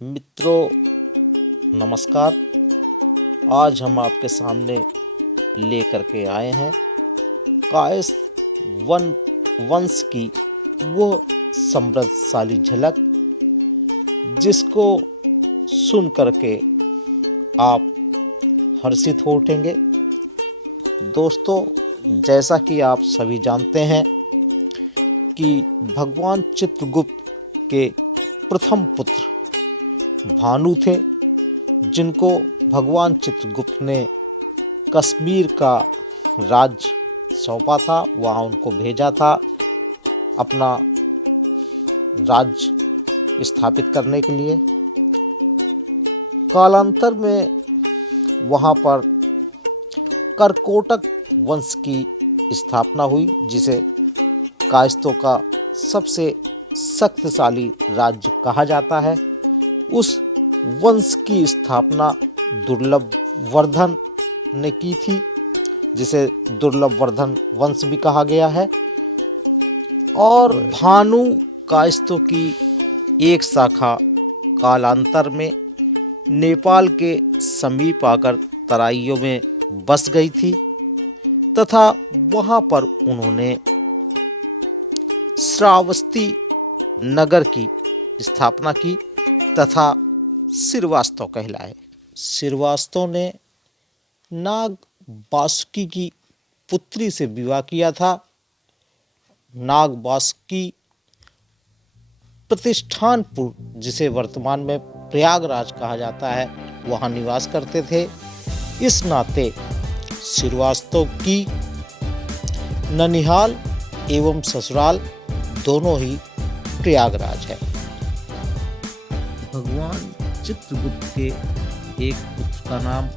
मित्रों नमस्कार। आज हम आपके सामने लेकर के आए हैं कायस्थ वन वंश की वो समृद्धशाली झलक जिसको सुन करके आप हर्षित हो उठेंगे। दोस्तों, जैसा कि आप सभी जानते हैं कि भगवान चित्रगुप्त के प्रथम पुत्र भानु थे, जिनको भगवान चित्रगुप्त ने कश्मीर का राज्य सौंपा था। वहाँ उनको भेजा था अपना राज्य स्थापित करने के लिए। कालांतर में वहाँ पर करकोटक वंश की स्थापना हुई, जिसे कायस्थों का सबसे शक्तिशाली राज्य कहा जाता है। उस वंश की स्थापना दुर्लभ वर्धन ने की थी, जिसे दुर्लभ वर्धन वंश भी कहा गया है। और भानु कायस्थों की एक शाखा कालांतर में नेपाल के समीप आकर तराइयों में बस गई थी तथा वहां पर उन्होंने श्रावस्ती नगर की स्थापना की तथा श्रीवास्तव कहलाए। श्रीवास्तव ने नाग वासुकी की पुत्री से विवाह किया था। नाग वासुकी प्रतिष्ठानपुर, जिसे वर्तमान में प्रयागराज कहा जाता है, वहां निवास करते थे। इस नाते श्रीवास्तव की ननिहाल एवं ससुराल दोनों ही प्रयागराज है। भगवान चित्रगुप्त के एक पुत्र का नाम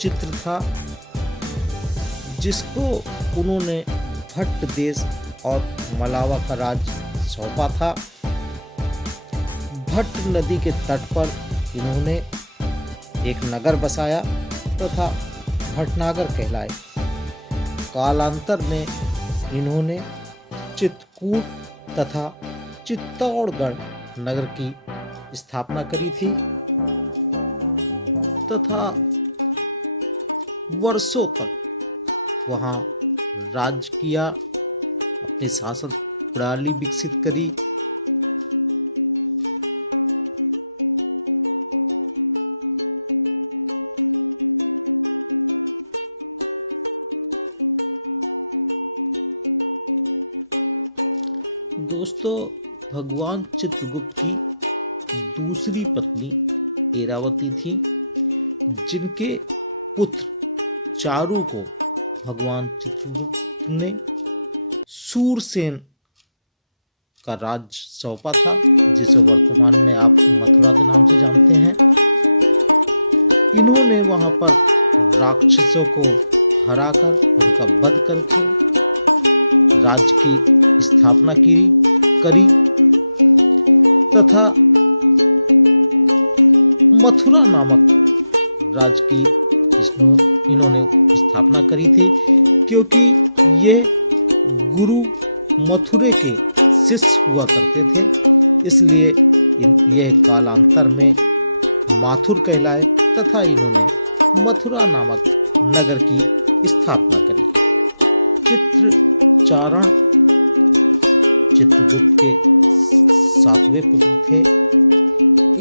चित्र था, जिसको उन्होंने भट्ट देश और मलावा का राज्य सौंपा था। भट्ट नदी के तट पर इन्होंने एक नगर बसाया तथा भटनागर कहलाए। कालांतर में इन्होंने चित्रकूट तथा चित्तौड़गढ़ नगर की स्थापना करी थी तथा वर्षों तक वहां राज्य किया, अपनी शासन प्रणाली विकसित करी। दोस्तों, भगवान चित्रगुप्त की दूसरी पत्नी एरावती थी, जिनके पुत्र चारु को भगवान चित्रगुप्त ने सूरसेन का राज्य सौंपा था, जिसे वर्तमान में आप मथुरा के नाम से जानते हैं। इन्होंने वहां पर राक्षसों को हराकर उनका वध करके राज्य की स्थापना करी तथा मथुरा नामक राज्य की इन्होंने स्थापना करी थी, क्योंकि ये गुरु मथुरे के शिष्य हुआ करते थे। इसलिए यह कालांतर में माथुर कहलाए तथा इन्होंने मथुरा नामक नगर की स्थापना करी। चित्रचारण चित्रगुप्त के सातवें पुत्र थे।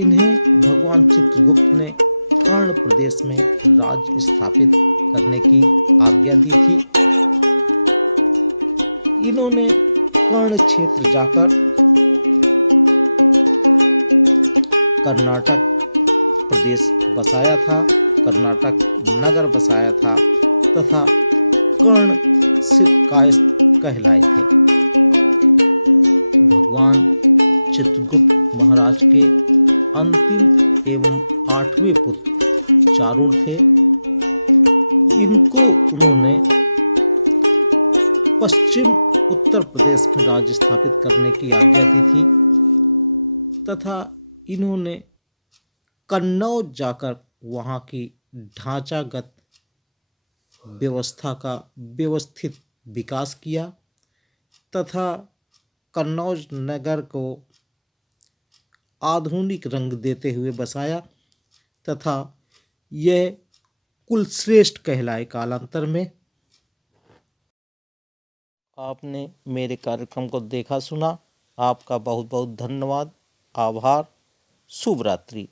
इन्हें भगवान चित्रगुप्त ने कर्ण प्रदेश में राज्य स्थापित करने की आज्ञा दी थी। इन्होंने कर्ण क्षेत्र जाकर कर्नाटक प्रदेश बसाया था, कर्नाटक नगर बसाया था तथा कर्ण से कायस्थ कहलाए थे। भगवान चित्रगुप्त महाराज के अंतिम एवं 8वें पुत्र चारु थे। इनको उन्होंने पश्चिम उत्तर प्रदेश में राज्य स्थापित करने की आज्ञा दी थी तथा इन्होंने कन्नौज जाकर वहां की ढांचागत व्यवस्था का व्यवस्थित विकास किया तथा कन्नौज नगर को आधुनिक रंग देते हुए बसाया तथा यह कुलश्रेष्ठ कहलाए कालांतर में। आपने मेरे कार्यक्रम को देखा सुना, आपका बहुत बहुत धन्यवाद, आभार, शुभ रात्रि।